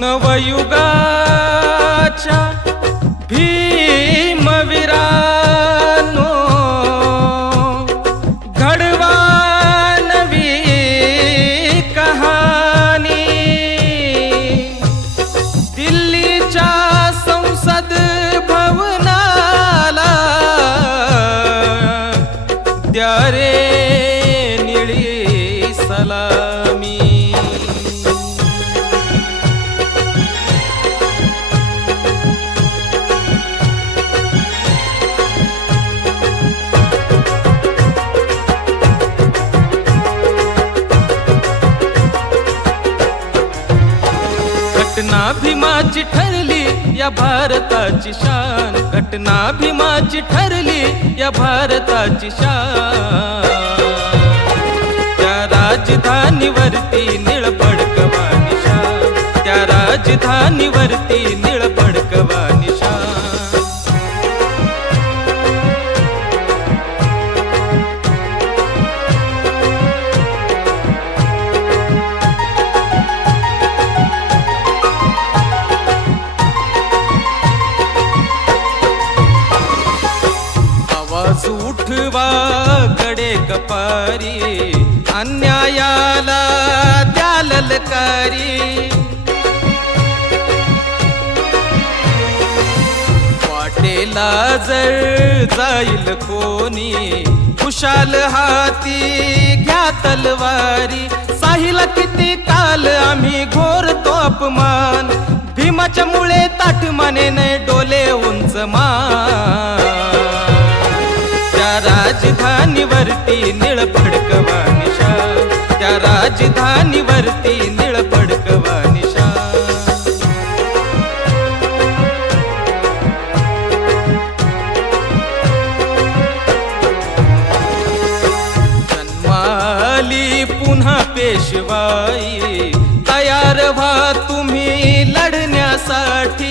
नवयुगाच्या भीमवीरानो घडवा नवी कहाणी। दिल्लीच्या संसद भवनाला द्या रे निळी सलामी। घटना भीमाची ठरली या भारताची शान, घटना भीमाची ठरली या भारताची शान। त्या राजधानीवरती निळपडकवा निशाण, त्या राजधानीवरती निळपडकवा निशाण। आवाज उठवा कडे कपारी, अन्यायाला द्या ललकारी। वाटेला जर जाईल कोणी, खुशाल हाती घ्या तलवारी। साहिला किती काल आम्ही घोरतो अपमान, भीमाच्या मुळे ताठ मानेने डोले उंच मान। त्या राजधानीवरती निळपडकवा निशाण, त्या राजधानीवरती निळपडकवा निशाण। जन्माली पुन्हा पेशवाई, तयार व्हा तुम्ही लढण्यासाठी।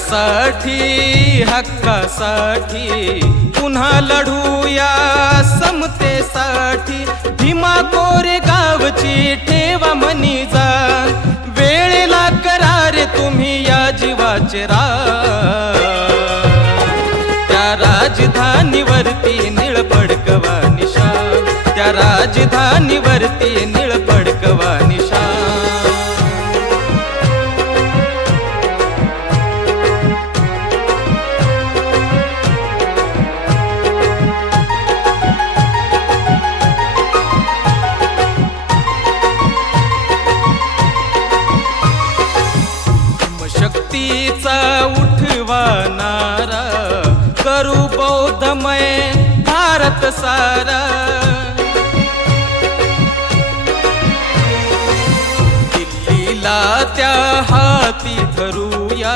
साठी हक्कासाठी पुन्हा लढूया समतेसाठी। भीमा कोरेगावची ठेवा मनी जाण, वेळेला करारे तुम्ही या जीवाचे रान। त्या राजधानीवरती निळपडकवा निशाण, त्या राजधानीवरती निळपडकवा निशाण। शक्तीचा उठवा नारा, करू बौद्धमय भारत सारा। दिल्लीला त्या हाती धरूया,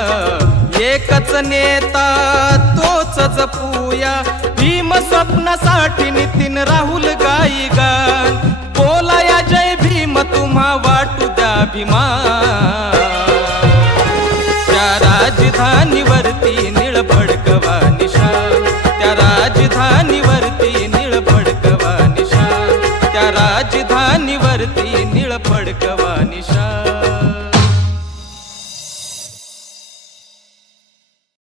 एकच नेता तोच जपूया। भीम स्वप्नासाठी नितीन राहुल गाई गान, बोलाया जय भीम तुम्हा वाटू द्या अभिमान। राजधानीवरती निळपडकवा निशाण, त्या राजधानीवरती निळपडकवा निशाण, त्या राजधानीवरती निळपडकवा